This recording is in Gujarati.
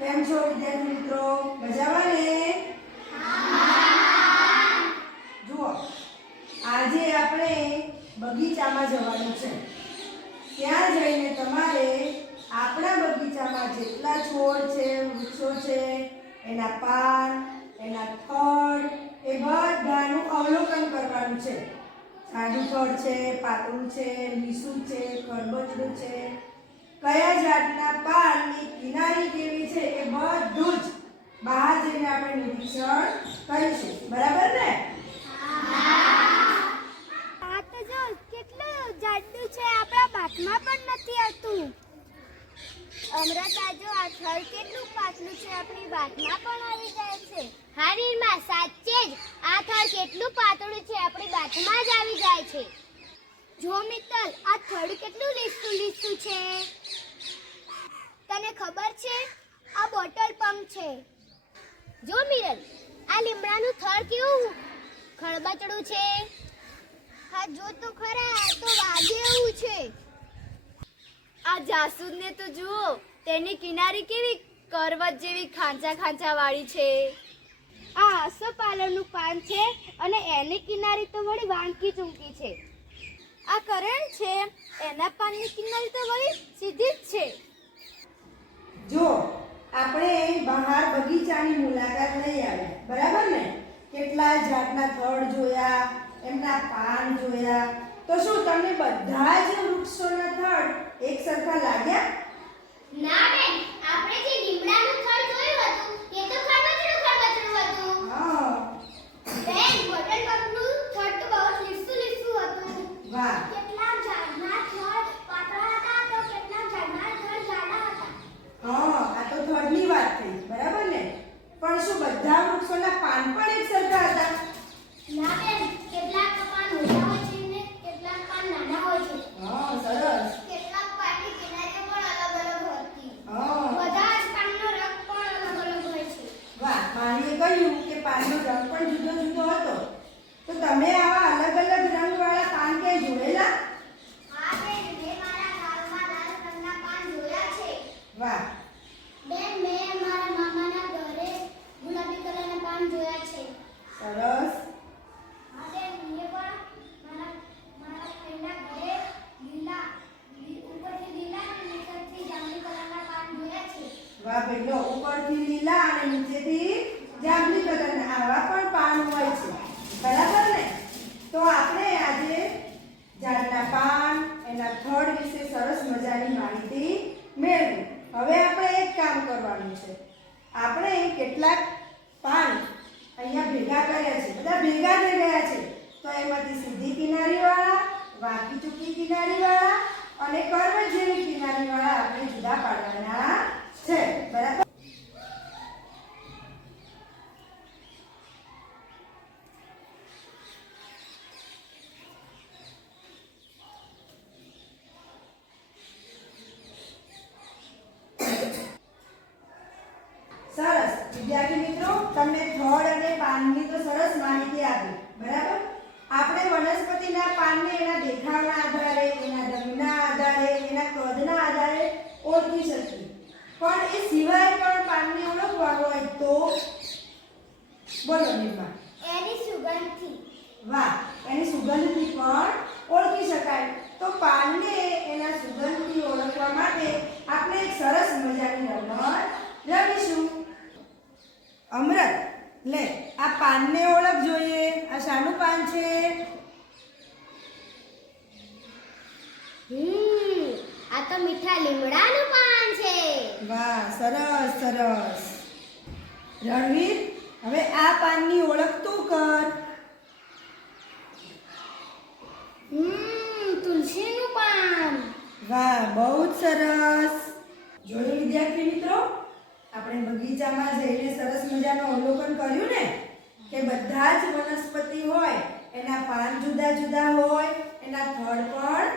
કેમ છો વિદ્યાર્થી મિત્રો? મજામાં ને? જુઓ, આજે આપણે બગીચામાં જવાનું છે. ત્યાં જઈને તમારે આપણા બગીચામાં જેટલા છોડ છે, વૃક્ષો છે, એના પાન, એના થડ એ બધાનું અવલોકન કરવાનું છે. સાદું થડ છે, પાતળું છે, લીસું છે ખરબચડું છે કયા જાતના પાનની કિનારી કેવી છે એ બધું જ બહાર જઈને આપણે નિરીક્ષણ કરીશું. બરાબર ને? આ જો આપણા બાથમાં પણ નથી આવતું. અમરત આજો આ થળ કેટલું પાતળું છે. આપણી બાથમાં પણ આવી જાય છે. હા, નીરમા, સાચે જ. આ થળ કેટલું પાતળું છે. આપણી બાથમાં જ આવી જાય છે. જો મિત્તલ, આ થળ કેટલું લીસું લીસું છે? તને ખબર છે? આ બોટલ પંપ છે. જો મિરલ આ લીમડાનું થળ કેવું ખળબચડું છે? હા, જો તો ખરા, આ તો વાગે એવું છે. આ જાસૂદને તો જુઓ, તેની કિનારી કેવી કરવત જેવી ખાંચા ખાંચા વાળી છે. આ આસોપાલવનું પાન છે અને એની કિનારી તો વળી વાંકી ચૂંકી છે. આ કરણ છે. એના પાનની કિનારી તો વળી સીધી જ છે. જો આપણે બહાર બગીચાની મુલાકાત લઈ આવ્યા. બરાબર ને? કેટલા જાતના થડ જોયા એમના પાન જોયા. તો શું તમને બધા જ વૃક્ષોના થડ એક સરખા લાગ્યા? ના બેન આપણે જે લીમડાનું થડ જોયું હતું એ તો ખરબચડું હતું હા બેન બોટલ પંપનું થડ તો બહુ લીસું લીસું હતું વાહ કેટલા ઝાડના થડ પાતળા હતા તો કેટલા ઝાડના થડ જાડા હતા હા આ તો થડની વાત થઈ બરાબર ને પણ શું બધા વૃક્ષોના પાન પણ એક સરખા હતા ના બેન કેટલાક પાન મોટા હોય છે ને કેટલાક પાન નાના હોય છે હા સરસ કેટલાક પાનની કિનારીઓ પણ અલગ અલગ હતી હા બધા જ પાનનો રંગ પણ અલગ અલગ હોય છે મારીએ કહ્યું કે પાનનો રંગ પણ જુદો જુદો હતો. તો તમે આવા અલગ અલગ રંગવાળા પાન ક્યાંય જોયેલા હા બેન મેં મારા ગામમાં લાલ રંગના પાન જોયા છે વાહ બેન મેં મારા મામાના ઘરે ગુલાબી કલરના પાન જોયા છે સરસ હા બેન મેં પણ મારા મારા ફ્રેન્ડના ઘરે લીલા લી- ઉપરથી લીલા અને નીચેથી જાંબલી કલરના પાન જોયા છે વાહ લો ઉપરથી લીલા અને નીચેથી જાંબલી કલરના આવા પણ પાન હોય છે. બરાબર ને? તો આપણે આજે ઝાડના પાન, એના થડ વિશે સરસ મજાની માહિતી મેળવી. હવે આપણે એક કામ કરવાનું છે. આપણે કેટલાક પાન અહીંયા ભેગા કર્યા છે. બધા ભેગા થઈ ગયા છે. તો એમાંથી સીધી કિનારીવાળા, વાંકી ચૂકી કિનારીવાળા અને કર્વ જેવી કિનારીવાળા આપણે જુદા પાડવાના છે બરાબર સરસ વિદ્યાર્થી મિત્રો તમને થડ અને પાનની તો સરસ માહિતી આપી. બરાબર? આપણે વનસ્પતિના પાનને એના દેખાવના આધારે એના રંગના આધારે એના કદના આધારે ઓળખી શકીએ. પણ એ સિવાય પણ પાનને ઓળખવા હોય તો? બોલો નિર્મા. એની સુગંધથી. વાહ એની સુગંધથી પણ ઓળખી શકાય. તો પાનને એના સુગંધથી ઓળખવા માટે આપણે એક સરસ મજાની રમત રમીશું. અમરત લે. પાનને ઓળખ જોઈએ. આ શાનું પાન છે? આ તો મીઠા લીમડાનું પાન છે. વાહ સરસ સરસ. રણવીર હવે આ પાનની ઓળખ તું કર. તુલસીનું પાન. વાહ બહુ જ સરસ. જોયું વિદ્યાર્થી મિત્રો? આપણે બગીચામાં જઈને સરસ મજાનું અવલોકન કર્યું ને? કે બધા જ વનસ્પતિ હોય એના પાન જુદા જુદા હોય એના થડ પણ